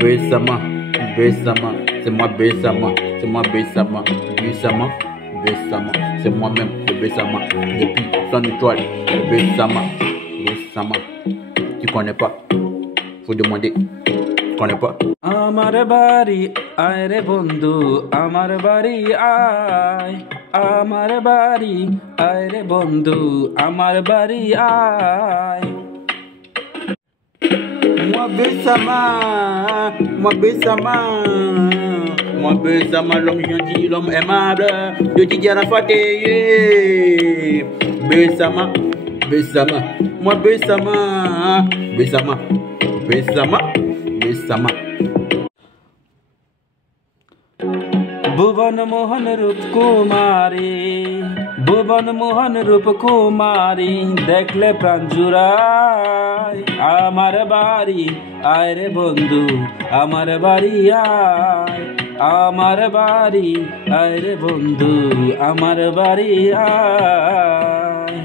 Bessama, Bessama, c'est moi Bessama, c'est moi Bessama, Bessama, Bessama, c'est moi-même, c'est Bessama, depuis son étoile, Bessama, Bessama, tu connais pas, faut demander, tu connais pas. আমার বাড়ি আয় রে বন্ধু আমার বাড়ি আয় আমার বাড়ি আয় রে বন্ধু আমার বাড়ি আয় Moi Bessama, moi Bessama, moi Bessama, l'homme gentil, l'homme aimable, de Didier Rafaté, Bessama, Bessama, moi Bessama, Bessama, Bessama, Bessama. भुवन मोहन रूप कुमारी भुवन मोहन रूप कुमारी देखले प्राण जुड़ाय আমার বাড়ি আয় রে বন্ধু আমার বাড়ি আয় আমার বাড়ি আয় রে বন্ধু আমার বাড়ি আয়